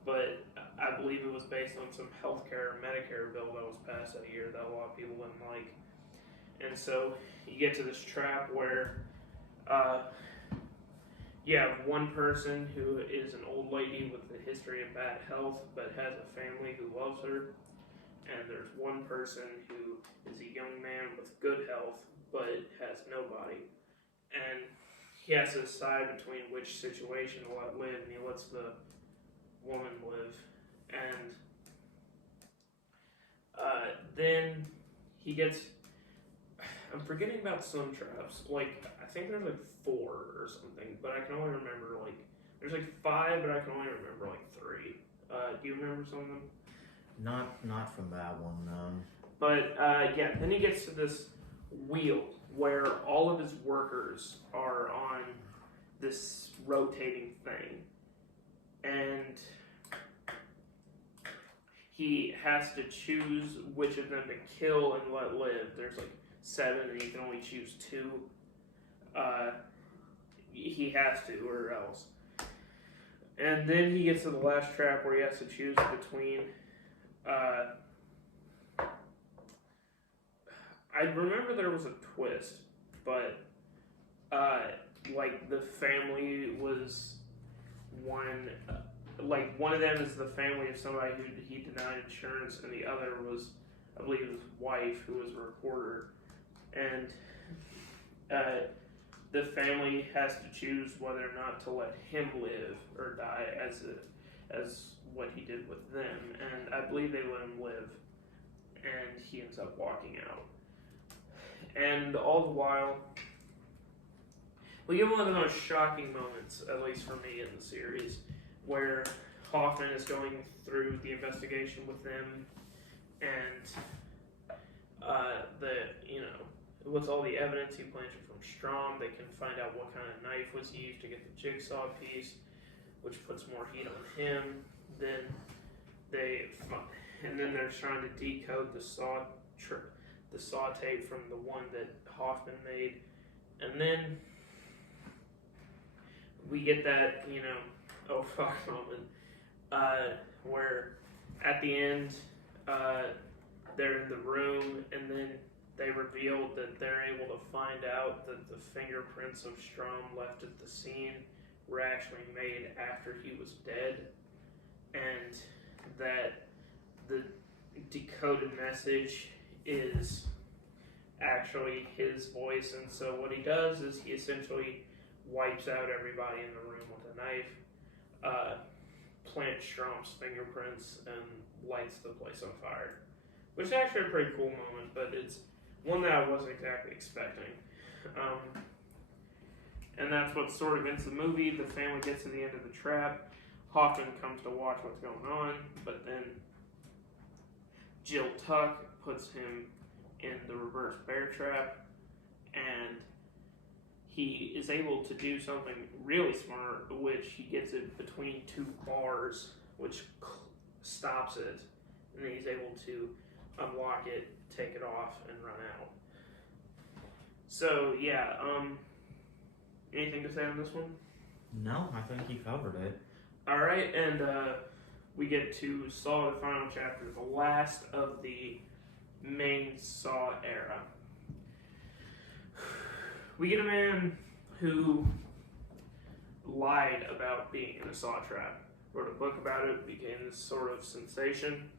but I believe it was based on some healthcare or Medicare bill that was passed that year that a lot of people didn't like. And so you get to this trap where you have one person who is an old lady with a history of bad health but has a family who loves her, and there's one person who is a young man with good health but has nobody. And he has to decide between which situation to let live, and he lets the woman live. And then he gets, I'm forgetting about some traps. Like, I think there's like 4 or something, but I can only remember like, there's like 5, but I can only remember like 3. Do you remember some of them? Not from that one, no. But yeah, then he gets to this wheel where all of his workers are on this rotating thing, and he has to choose which of them to kill and let live. There's like 7, and he can only choose 2. He has to, or else. And then he gets to the last trap where he has to choose between. I remember there was a twist, but like the family was one. Like one of them is the family of somebody who he denied insurance, and the other was, I believe, his wife, who was a reporter, and the family has to choose whether or not to let him live or die, as what he did with them, and I believe they let him live, and he ends up walking out. And all the while, we get one of the most shocking moments, at least for me, in the series, where Hoffman is going through the investigation with them, and with all the evidence he planted from Strom, they can find out what kind of knife was used to get the jigsaw piece, which puts more heat on him. Then they're trying to decode the saw tape from the one that Hoffman made, and then we get that oh fuck moment where at the end they're in the room, and then they revealed that they're able to find out that the fingerprints of Strom left at the scene were actually made after he was dead, and that the decoded message is actually his voice. And so what he does is he essentially wipes out everybody in the room with a knife, plants Strom's fingerprints, and lights the place on fire, which is actually a pretty cool moment, but it's one that I wasn't exactly expecting. And that's what sort of ends the movie. The family gets to the end of the trap. Hoffman comes to watch what's going on, but then Jill Tuck puts him in the reverse bear trap, and he is able to do something really smart, which he gets it between 2 bars, which stops it, and then he's able to unlock it, take it off, and run out. So yeah, anything to say on this one? No, I think he covered it. All right, and we get to Saw the final chapter, the last of the main Saw era. We get a man who lied about being in a Saw trap, wrote a book about it, became this sort of sensation,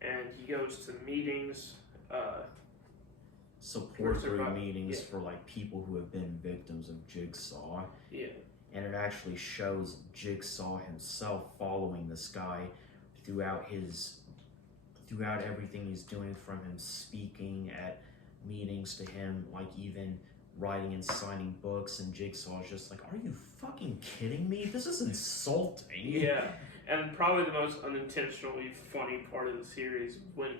and he goes to meetings. Support group meetings for like people who have been victims of Jigsaw. Yeah. And it actually shows Jigsaw himself following this guy throughout everything he's doing, from him speaking at meetings to him like even writing and signing books, and Jigsaw's just like, are you fucking kidding me? This is insulting. Yeah, and probably the most unintentionally funny part of the series is when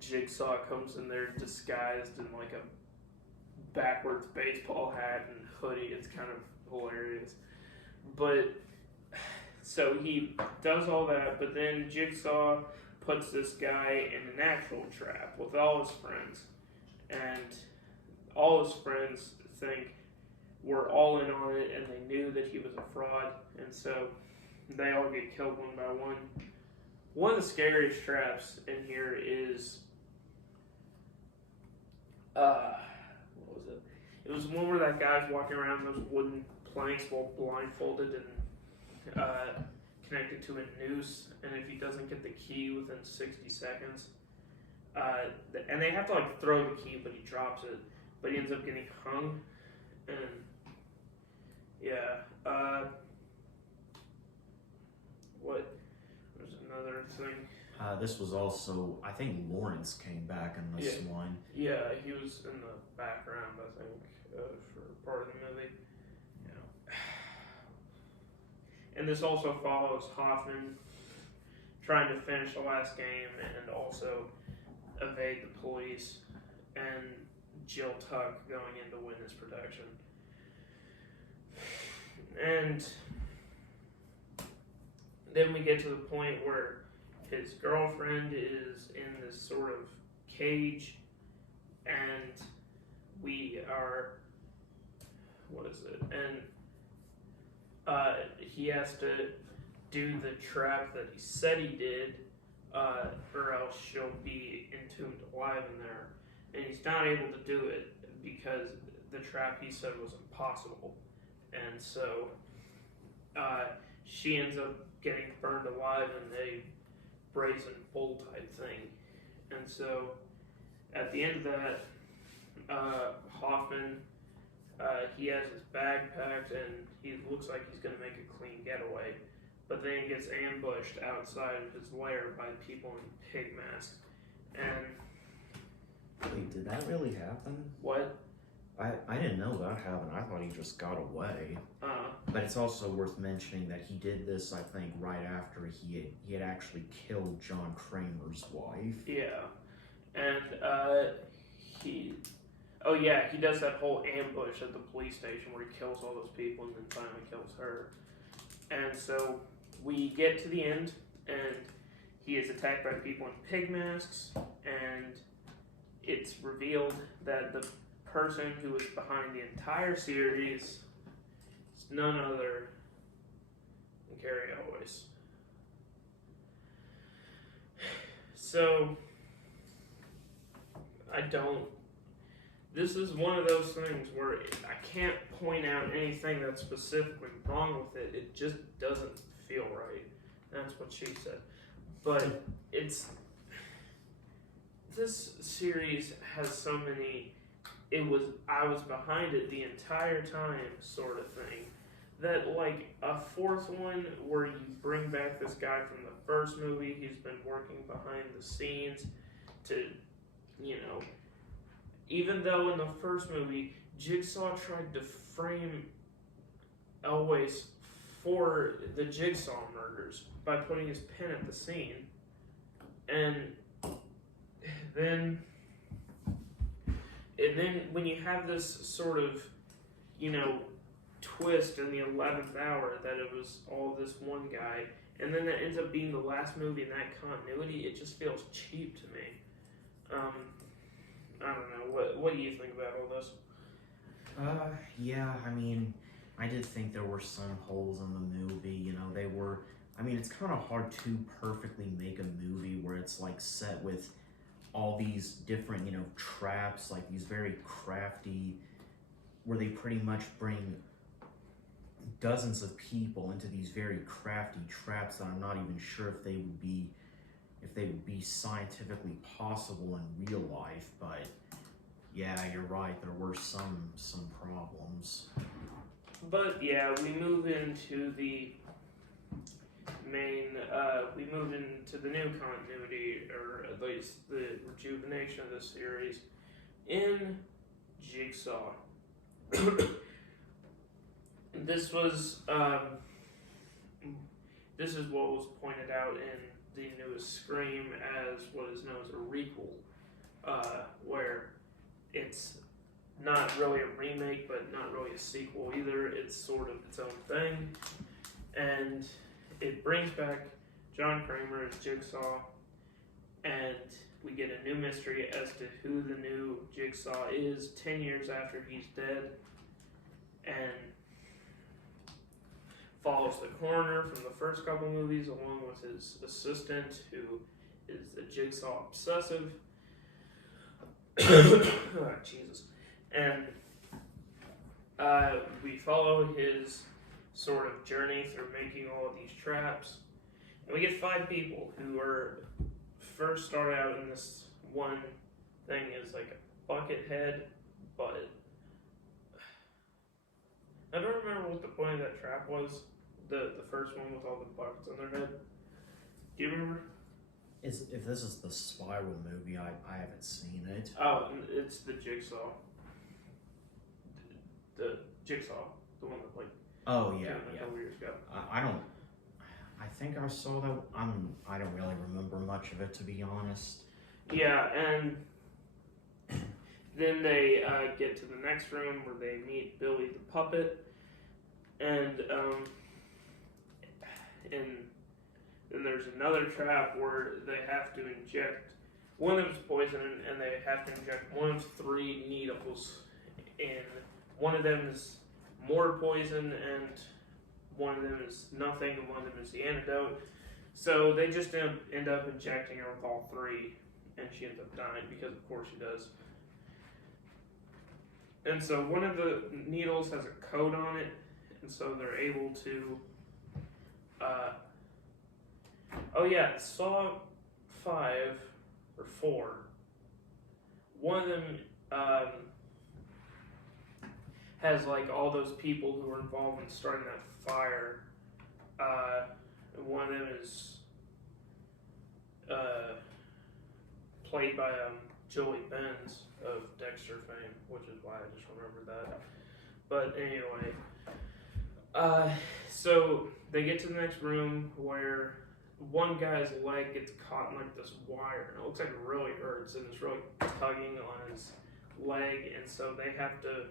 Jigsaw comes in there disguised in like a backwards baseball hat and hoodie. It's kind of hilarious. But so he does all that, but then Jigsaw puts this guy in an actual trap with all his friends, and all his friends think we're all in on it, and they knew that he was a fraud, and so they all get killed one by one. One of the scariest traps in here is what was it? It was one where that guy's walking around those wooden planks while blindfolded and connected to a noose, and if he doesn't get the key within 60 seconds, and they have to like throw the key, but he drops it, but he ends up getting hung, and yeah, what? There's another thing. This was also, I think Lawrence came back in this one. Yeah, he was in the background, I think, for part of the movie. Yeah. And this also follows Hoffman trying to finish the last game and also evade the police, and Jill Tuck going into witness protection. And then we get to the point where his girlfriend is in this sort of cage, and we are, what is it? And he has to do the trap that he said he did, or else she'll be entombed alive in there. And he's not able to do it because the trap he said was impossible. And so she ends up getting burned alive in a brazen bull type thing. And so at the end of that, Hoffman, he has his bag packed and he looks like he's going to make a clean getaway. But then he gets ambushed outside of his lair by people in pig masks. And wait, did that really happen? what? I didn't know that happened. I thought he just got away. But it's also worth mentioning that he did this, I think, right after he had actually killed John Kramer's wife. Yeah. And he does that whole ambush at the police station where he kills all those people and then finally kills her. And so we get to the end, and he is attacked by people in pig masks, and it's revealed that the person who was behind the entire series is none other than Carrie Elwes. So, this is one of those things where I can't point out anything that's specifically wrong with it. It just doesn't feel right. That's what she said. But this series has so many, I was behind it the entire time sort of thing, that like a fourth one where you bring back this guy from the first movie, he's been working behind the scenes to, even though in the first movie, Jigsaw tried to frame Elwes for the Jigsaw murders by putting his pen at the scene. And then when you have this sort of, twist in the 11th hour that it was all this one guy, and then that ends up being the last movie in that continuity, it just feels cheap to me. I don't know. What do you think about all this? Yeah, I mean, I did think there were some holes in the movie. You know, they were. I mean, it's kind of hard to perfectly make a movie where it's like set with all these different, you know, traps, like these very crafty, where they pretty much bring dozens of people into these very crafty traps that I'm not even sure if they would be scientifically possible in real life. But yeah, you're right. There were some problems. But yeah, we move into the we move into the new continuity, or at least the rejuvenation of the series in Jigsaw. This was this is what was pointed out in the newest Scream as what is known as a requel, where it's not really a remake, but not really a sequel either. It's sort of its own thing, and it brings back John Kramer as Jigsaw, and we get a new mystery as to who the new Jigsaw is 10 years after he's dead, and follows the coroner from the first couple movies along with his assistant, who is the Jigsaw obsessive. Oh, Jesus. And we follow his sort of journey through making all of these traps. And we get 5 people who are first start out in this one thing as like a bucket head, but I don't remember what the point of that trap was. The first one with all the buckets on their head. Do you remember? If this is the Spiral movie, I haven't seen it. Oh, it's the Jigsaw. The Jigsaw, the one that like. Oh yeah, a couple years ago. I don't. I think I saw that. I don't really remember much of it, to be honest. Yeah, and then they get to the next room where they meet Billy the puppet, and then there's another trap where they have to inject. One of them is poison, and they have to inject one of 3 needles in. One of them is more poison, and one of them is nothing, and one of them is the antidote. So they just end up injecting her with all 3, and she ends up dying, because of course she does. And so one of the needles has a code on it, and so they're able to... Saw 5, or 4, one of them has like all those people who were involved in starting that fire. And one of them is played by Joey Benz of Dexter fame, which is why I just remembered that. But anyway, so they get to the next room where one guy's leg gets caught in like this wire, and it looks like it really hurts, and it's really tugging on his leg, and so they have to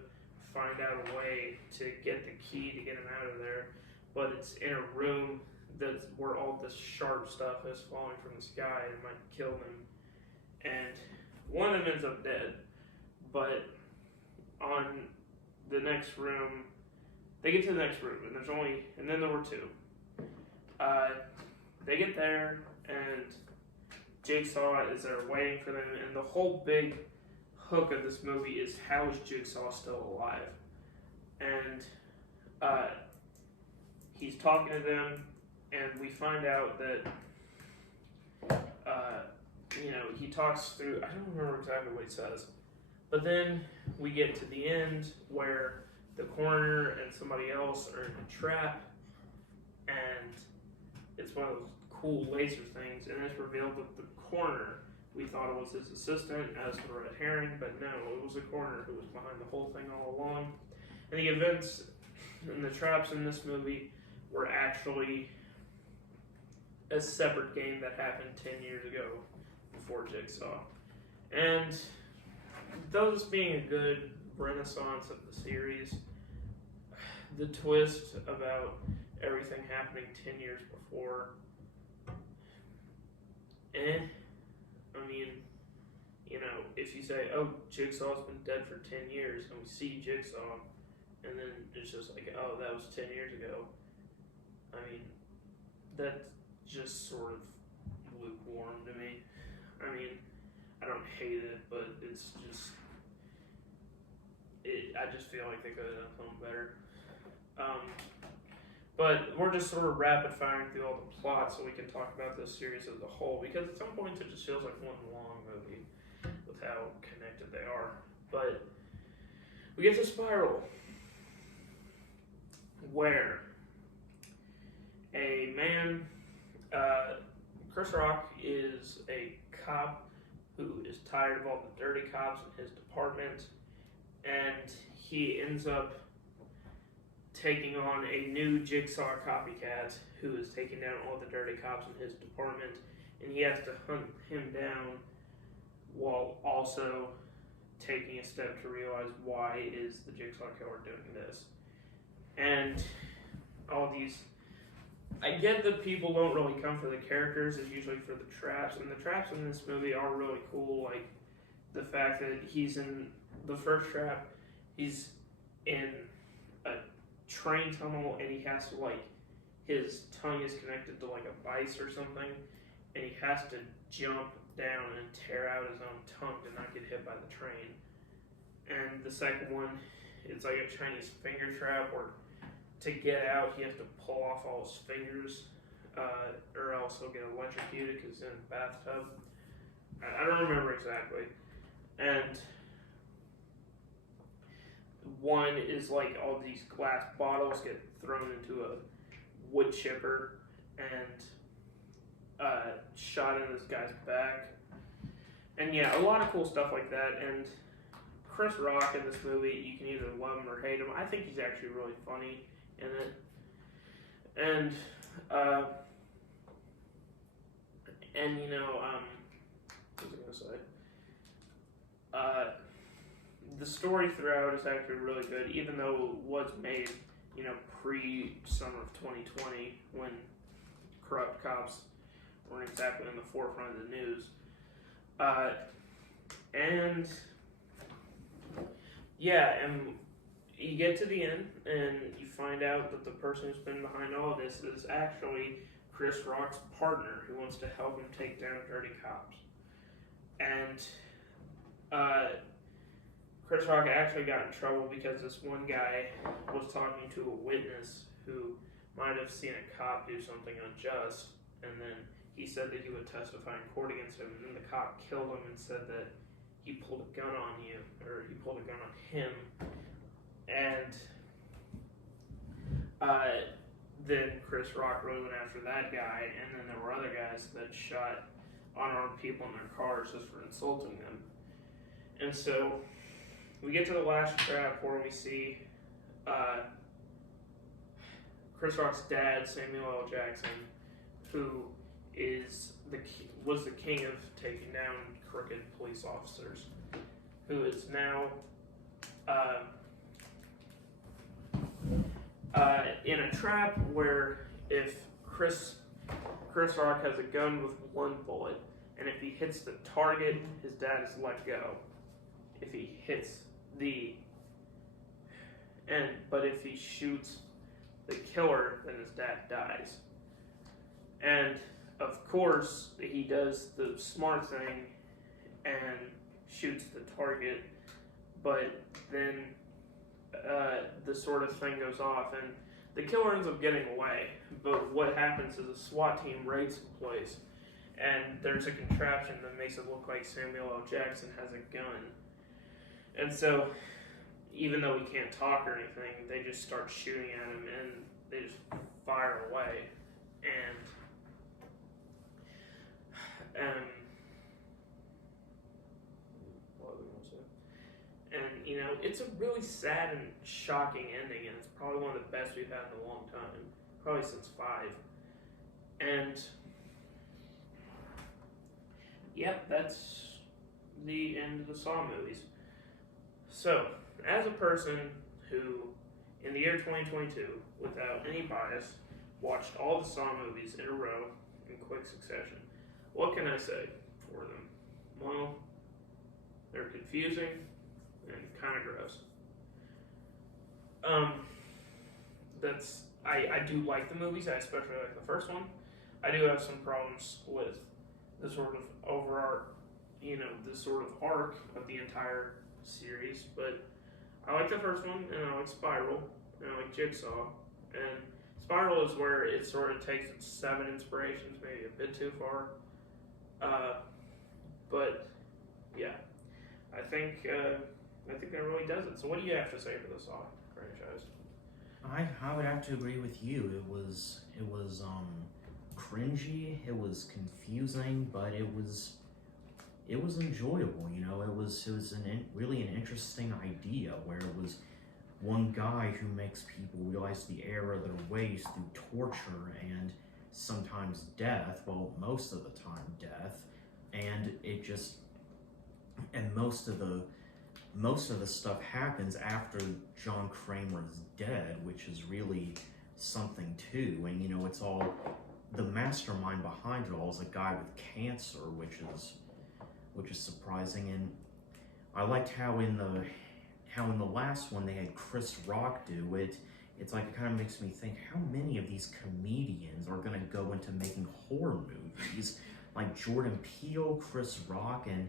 find out a way to get the key to get him out of there. But it's in a room that's where all this sharp stuff is falling from the sky and might kill them. And one of them ends up dead. But on the next room, they get to the next room, and then there were 2. They get there, and Jigsaw is there waiting for them, and the whole big hook of this movie is how is Jigsaw still alive? And he's talking to them, and we find out that he talks through, I don't remember exactly what he says, but then we get to the end where the coroner and somebody else are in a trap, and it's one of those cool laser things, and it's revealed that the coroner, we thought it was his assistant as the red herring, but no, it was the coroner who was behind the whole thing all along. And the events and the traps in this movie were actually a separate game that happened 10 years ago before Jigsaw. And those being a good renaissance of the series, the twist about everything happening 10 years before, if you say, oh, Jigsaw's been dead for 10 years, and we see Jigsaw, and then it's just like, oh, that was 10 years ago. I mean, that's just sort of lukewarm to me. I mean, I don't hate it, but it's just, I just feel like they could have done something better. But we're just sort of rapid firing through all the plots so we can talk about this series as a whole, because at some points it just feels like one long movie with how connected they are. But we get to Spiral, where a man, Chris Rock is a cop who is tired of all the dirty cops in his department, and he ends up taking on a new Jigsaw copycat who is taking down all the dirty cops in his department, and he has to hunt him down while also taking a step to realize why is the Jigsaw killer doing this. And all these, I get that people don't really come for the characters, it's usually for the traps, and the traps in this movie are really cool, like the fact that he's in the first trap, he's in a train tunnel and he has to, like, his tongue is connected to like a vice or something, and he has to jump down and tear out his own tongue to not get hit by the train. And the second one, it's like a Chinese finger trap where to get out he has to pull off all his fingers, or else he'll get electrocuted because he's in a bathtub. I don't remember exactly. And one is like all these glass bottles get thrown into a wood chipper and shot in this guy's back. And yeah, a lot of cool stuff like that. And Chris Rock in this movie, you can either love him or hate him. I think he's actually really funny in it. And what was I gonna say? The story throughout is actually really good, even though it was made, pre-summer of 2020, when corrupt cops weren't exactly in the forefront of the news. And you get to the end, and you find out that the person who's been behind all of this is actually Chris Rock's partner, who wants to help him take down dirty cops. And Chris Rock actually got in trouble because this one guy was talking to a witness who might have seen a cop do something unjust, and then he said that he would testify in court against him, and then the cop killed him and said that he pulled a gun on you, or he pulled a gun on him. And then Chris Rock really went after that guy, and then there were other guys that shot unarmed people in their cars just for insulting them. And so we get to the last trap where we see Chris Rock's dad, Samuel L. Jackson, who was the king of taking down crooked police officers, who is now in a trap where if Chris Rock has a gun with one bullet, and if he hits the target, his dad is let go. If he hits but if he shoots the killer, then his dad dies. And of course, he does the smart thing and shoots the target, but then the sort of thing goes off, and the killer ends up getting away. But what happens is a SWAT team raids the place, and there's a contraption that makes it look like Samuel L. Jackson has a gun. And so, even though he can't talk or anything, they just start shooting at him, and they just fire away. And what was I going to say? And it's a really sad and shocking ending, and it's probably one of the best we've had in a long time, probably since 5. And yep, that's the end of the Saw movies. So, as a person who, in the year 2022, without any bias, watched all the Saw movies in a row in quick succession, what can I say for them? Well, They're confusing and kind of gross. I do like the movies. I especially like the first one. I do have some problems with the sort of the sort of arc of the entire series, but I like the first one, and I like Spiral, and I like Jigsaw, and Spiral is where it sort of takes its 7 inspirations maybe a bit too far, but yeah, I think that really does it. So what do you have to say for the Saw franchise? I would have to agree with you. It was cringy. It was confusing, but it was enjoyable. You know, it was really an interesting idea where it was one guy who makes people realize the error of their ways through torture and sometimes death. Well, most of the time death, and most of the stuff happens after John Kramer is dead, which is really something too. And you know, it's all the mastermind behind it all is a guy with cancer, which is surprising. And I liked how in the last one they had Chris Rock do it. It's like it kind of makes me think how many of these comedians are going to go into making horror movies, like Jordan Peele, Chris Rock, and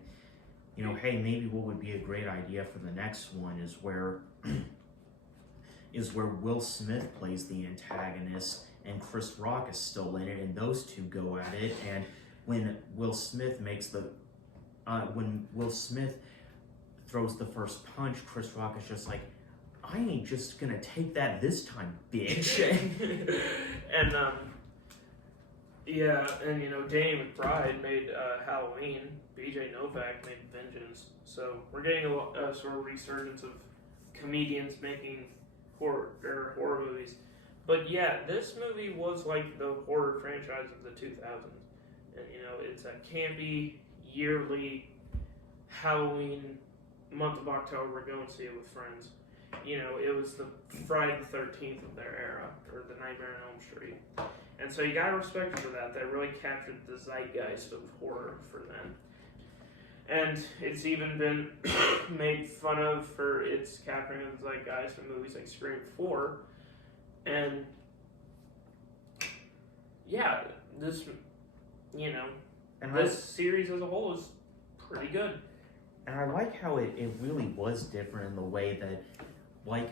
you know, hey, maybe what would be a great idea for the next one is where Will Smith plays the antagonist and Chris Rock is still in it, and those two go at it. And when Will Smith throws the first punch, Chris Rock is just like, I ain't just gonna take that this time, bitch. And yeah, and you know, Danny McBride made Halloween. BJ Novak made Vengeance. So we're getting a sort of resurgence of comedians making horror movies. But yeah, this movie was like the horror franchise of the 2000s. And you know, it's a campy, yearly Halloween, month of October, go and see it with friends. You know, it was the Friday the 13th of their era, or the Nightmare on Elm Street. And so you gotta respect for that. That really captured the zeitgeist of horror for them. And it's even been made fun of for its capturing of the zeitgeist in movies like Scream 4. And yeah, this series as a whole is pretty good. And I like how it really was different in the way that, like,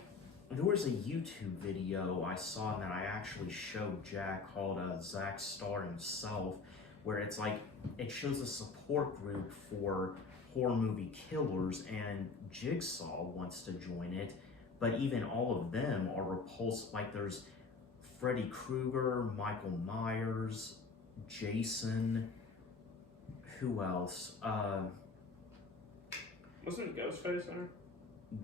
there was a YouTube video I saw that I actually showed Jack called Zach Starr himself, where it's like, it shows a support group for horror movie killers, and Jigsaw wants to join it, but even all of them are repulsed. Like, there's Freddy Krueger, Michael Myers, Jason, who else? Wasn't Ghostface in it?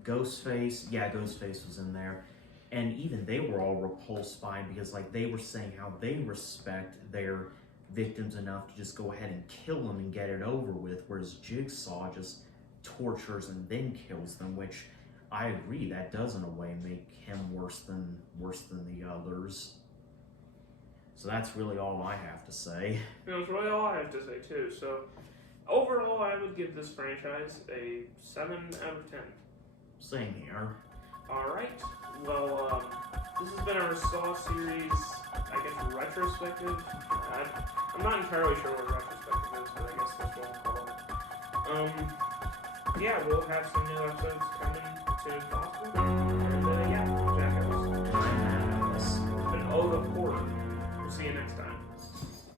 Ghostface was in there. And even they were all repulsed by him because, like, they were saying how they respect their victims enough to just go ahead and kill them and get it over with, whereas Jigsaw just tortures and then kills them, which I agree, that does in a way make him worse than the others. So that's really all I have to say. That's really all I have to say too. So overall, I would give this franchise a 7 out of 10. Same here. Alright, well, this has been our Saw series, I guess, retrospective. I'm not entirely sure what retrospective is, but I guess that's what we'll call it. Yeah, we'll have some new episodes coming as soon as possible. And yeah, Jack Ellis. It's been Ode of Horror. We'll see you next time.